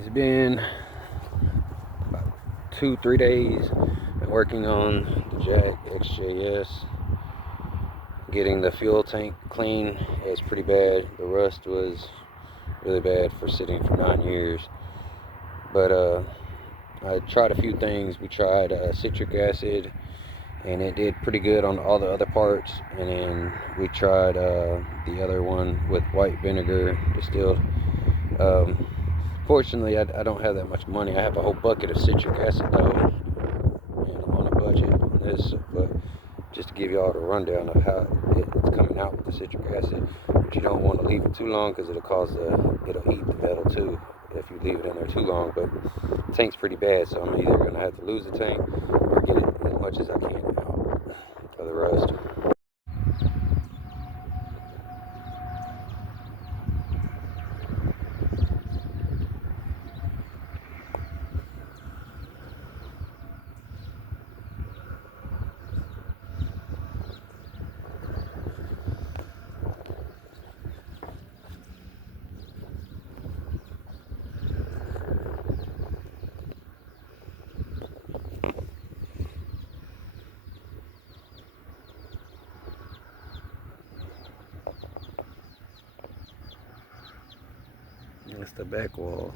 It's been about 2-3 days. Been working on the Jag XJS, getting the fuel tank clean. It's pretty bad. The rust was really bad for sitting for 9 years. But I tried a few things. We tried citric acid, and it did pretty good on all the other parts. And then we tried the other one with white vinegar distilled. Um, Fortunately, I don't have that much money. I have a whole bucket of citric acid though, and I'm on a budget on this. But just to give you all the rundown of how it's coming out with the citric acid, but you don't want to leave it too long because it'll eat the metal too if you leave it in there too long. But the tank's pretty bad, so I'm either gonna have to lose the tank or get it as much as I can out of the rust. That's the back wall.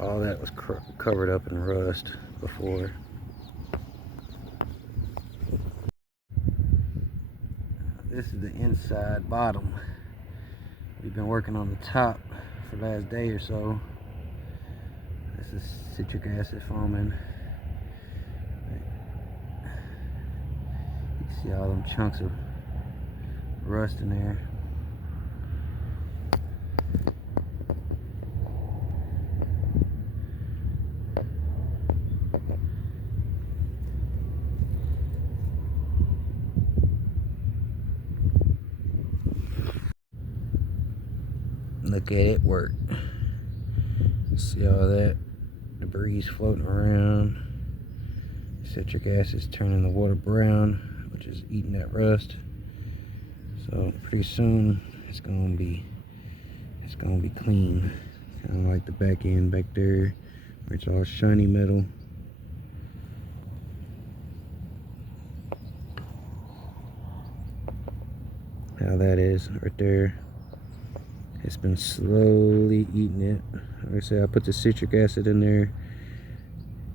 All that was covered up in rust before. This is the inside bottom. We've been working on the top for the last day or so. This is citric acid foaming. You can see all them chunks of rust in there. Look at it work. See all that debris floating around. Citric acid's turning the water brown, which is eating that rust. So pretty soon it's gonna be clean. Kind of like the back end back there, where it's all shiny metal. How that is right there. It's been slowly eating it. Like I said, I put the citric acid in there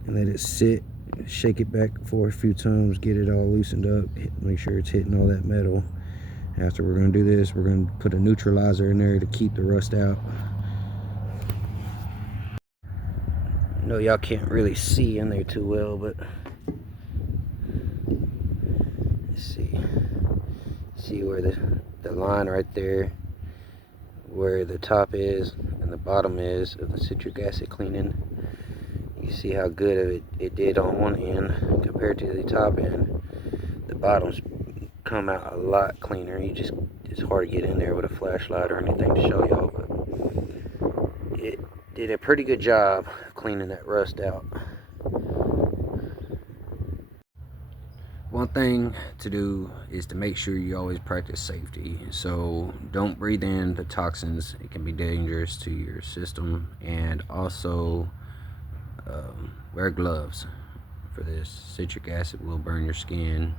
and let it sit, shake it back for a few times, get it all loosened up, make sure it's hitting all that metal. After we're gonna do this, we're gonna put a neutralizer in there to keep the rust out. I know y'all can't really see in there too well, but let's see. See where the line right there, where the top is and the bottom is of the citric acid cleaning. You see how good of it did on one end compared to the top end. The bottoms come out a lot cleaner. It's hard to get in there with a flashlight or anything to show y'all, but it did a pretty good job of cleaning that rust out. One thing to do is to make sure you always practice safety. So don't breathe in the toxins. It can be dangerous to your system. And also wear gloves for this. Citric acid will burn your skin.